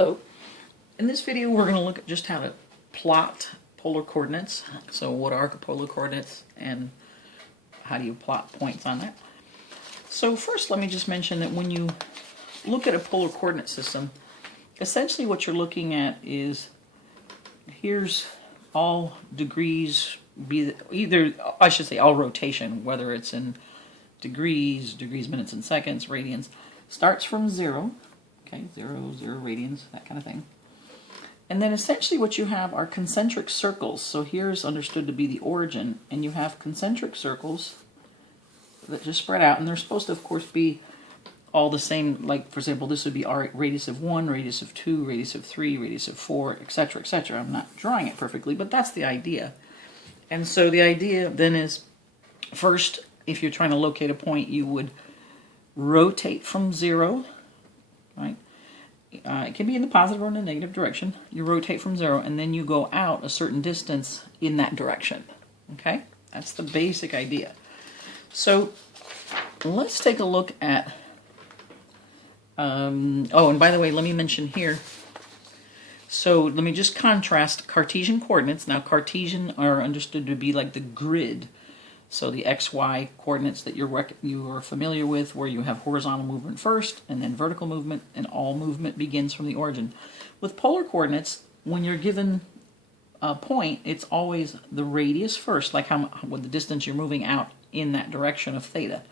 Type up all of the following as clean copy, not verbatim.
Hello. In this video we're going to look at just how to plot polar coordinates. So what are polar coordinates and how do you plot points on that? So first let me just mention that when you look at a polar coordinate system, essentially what you're looking at is here's all degrees, all rotation, whether it's in degrees, minutes, and seconds, radians, starts from 0. Okay, 0 radians, that kind of thing. And then essentially what you have are concentric circles. So here's understood to be the origin, and you have concentric circles that just spread out, and they're supposed to, of course, be all the same. Like, for example, this would be our radius of 1, radius of 2, radius of 3, radius of 4, etc., etc. I'm not drawing it perfectly, but that's the idea. And so the idea then is, first, if you're trying to locate a point, you would rotate from 0, right? It can be in the positive or in the negative direction. You rotate from 0, and then you go out a certain distance in that direction. Okay? That's the basic idea. So let's take a look at... oh, and by the way, let me mention here. So let me just contrast Cartesian coordinates. Now, Cartesian are understood to be like the grid. So the XY coordinates that you are familiar with, where you have horizontal movement first and then vertical movement, and all movement begins from the origin. With polar coordinates, when you're given a point, it's always the radius first, like what the distance you're moving out in that direction of theta.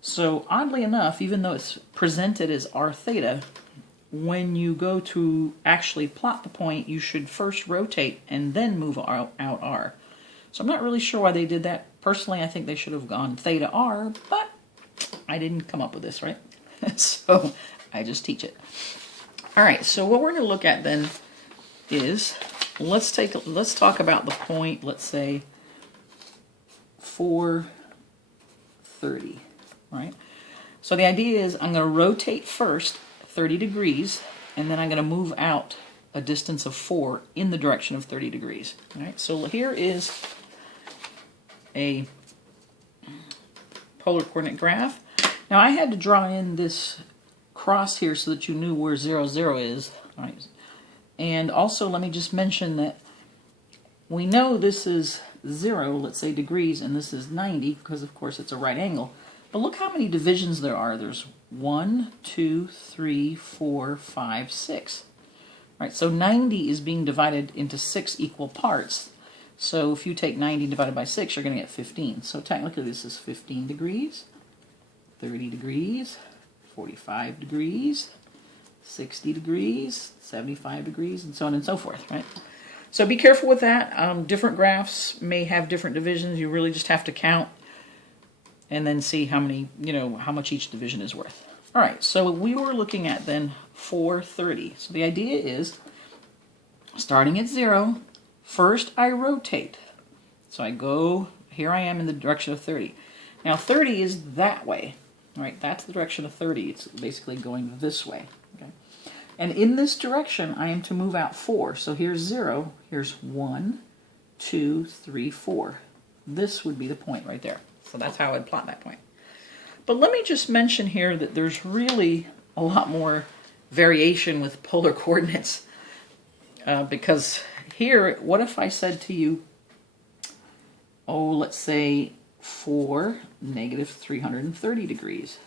So oddly enough, even though it's presented as r theta, when you go to actually plot the point, you should first rotate and then move out r. So I'm not really sure why they did that. Personally, I think they should have gone theta r, but I didn't come up with this, right? So I just teach it. All right, so what we're going to look at then is, let's talk about the point, let's say 4:30, right? So the idea is I'm going to rotate first 30 degrees, and then I'm going to move out a distance of 4 in the direction of 30 degrees. All right, so here is a polar coordinate graph. Now I had to draw in this cross here so that you knew where 0, 0 is. All right. And also let me just mention that we know this is 0, let's say degrees, and this is 90 because of course it's a right angle. But look how many divisions there are. There's 1, 2, 3, 4, 5, 6. All right, so 90 is being divided into 6 equal parts. So if you take 90 divided by 6, you're going to get 15. So technically this is 15 degrees, 30 degrees, 45 degrees, 60 degrees, 75 degrees, and so on and so forth, right? So be careful with that. Different graphs may have different divisions. You really just have to count and then see how many, how much each division is worth. All right, so we were looking at then 4:30. So the idea is, starting at 0, first I rotate. So I go, here I am in the direction of 30. Now 30 is that way, right? That's the direction of 30. It's basically going this way, okay? And in this direction, I am to move out 4. So here's 0, here's 1, 2, 3, 4. This would be the point right there. So that's how I'd plot that point. But let me just mention here that there's really a lot more variation with polar coordinates because here, what if I said to you, oh, let's say 4, negative 330 degrees.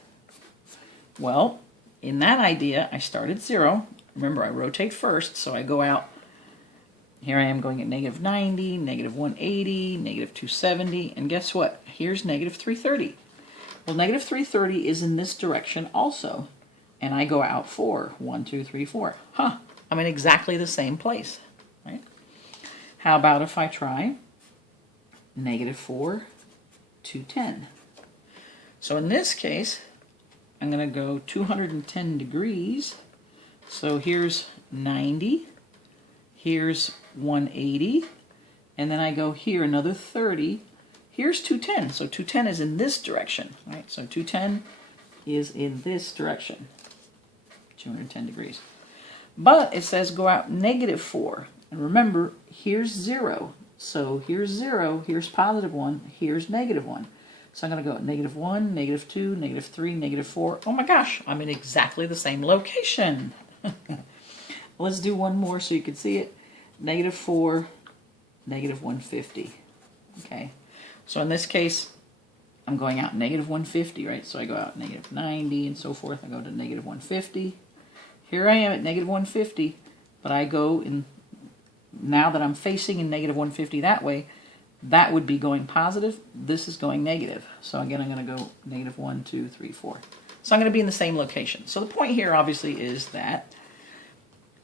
Well, in that idea, I start at 0. Remember, I rotate first, so I go out. Here I am going at negative 90, negative 180, negative 270, and guess what? Here's negative 330. Well, negative 330 is in this direction also, and I go out 4. 1, 2, 3, 4. Huh, I'm in exactly the same place, right? How about if I try negative 4, 210? So in this case, I'm going to go 210 degrees. So here's 90, here's 180, and then I go here another 30. Here's 210. So 210 is in this direction, right? So 210 is in this direction, 210 degrees. But it says go out negative 4. And remember, here's 0. So here's 0, here's positive 1, here's negative 1. So I'm going to go negative 1, negative 2, negative 3, negative 4. Oh my gosh, I'm in exactly the same location. Let's do one more so you can see it. -4, -150. Okay. So in this case, I'm going out -150, right? So I go out -90 and so forth. I go to -150. Here I am at -150, but I go in, now that I'm facing in -150 that way, that would be going positive. This is going negative. So again, I'm going to go -1, 2, 3, 4. So I'm going to be in the same location. So the point here obviously is that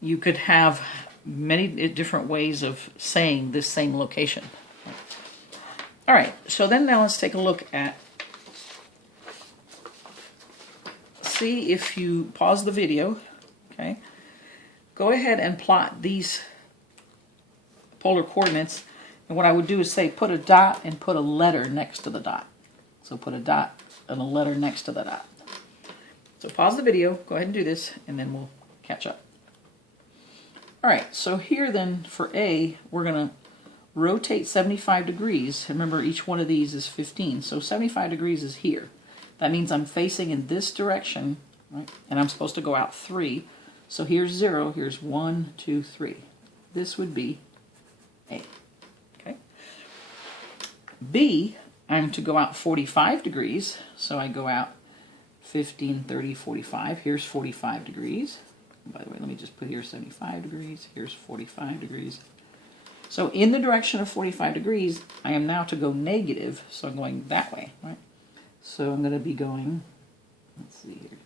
you could have many different ways of saying this same location. All right, so then now let's take a look at, see if you pause the video, okay, go ahead and plot these polar coordinates, and what I would do is say put a dot and put a letter next to the dot. So put a dot and a letter next to the dot. So pause the video, go ahead and do this, and then we'll catch up. All right, so here then for A, we're going to rotate 75 degrees. Remember, each one of these is 15, so 75 degrees is here. That means I'm facing in this direction, right? And I'm supposed to go out 3. So here's 0, here's 1, 2, 3. This would be A. Okay. B, I'm to go out 45 degrees, so I go out 15, 30, 45. Here's 45 degrees. By the way, let me just put here 75 degrees. Here's 45 degrees. So in the direction of 45 degrees, I am now to go negative, so I'm going that way, right? So I'm going to be going, let's see here,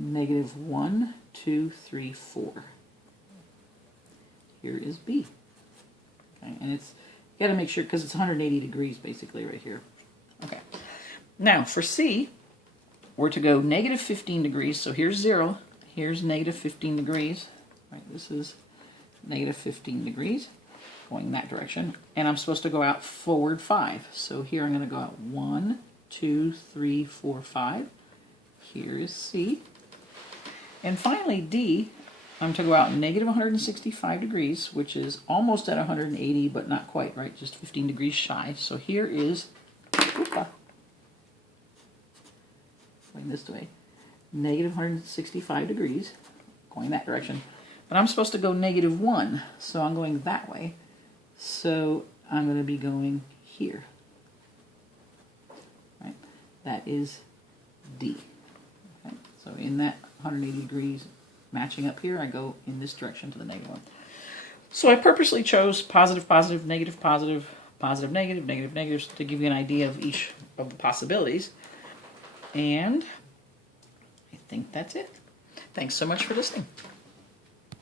-1, 2, 3, 4. Here is B. Okay, and it's, you got to make sure, because it's 180 degrees basically right here. Okay. Now for C, we're to go -15 degrees, so here's 0, here's -15 degrees, right? This is -15 degrees, going that direction, and I'm supposed to go out forward 5. So here I'm going to go out 1, 2, 3, 4, 5. Here is C. And finally D, I'm to go out -165 degrees, which is almost at 180, but not quite, right? Just 15 degrees shy. So here is, going this way, -165 degrees, going that direction. But I'm supposed to go -1, so I'm going that way. So I'm going to be going here. Right? That is D. Okay? So in that 180 degrees matching up here, I go in this direction to the -1. So I purposely chose positive, positive, negative, positive, positive, negative, negative, negatives to give you an idea of each of the possibilities. And I think that's it. Thanks so much for listening.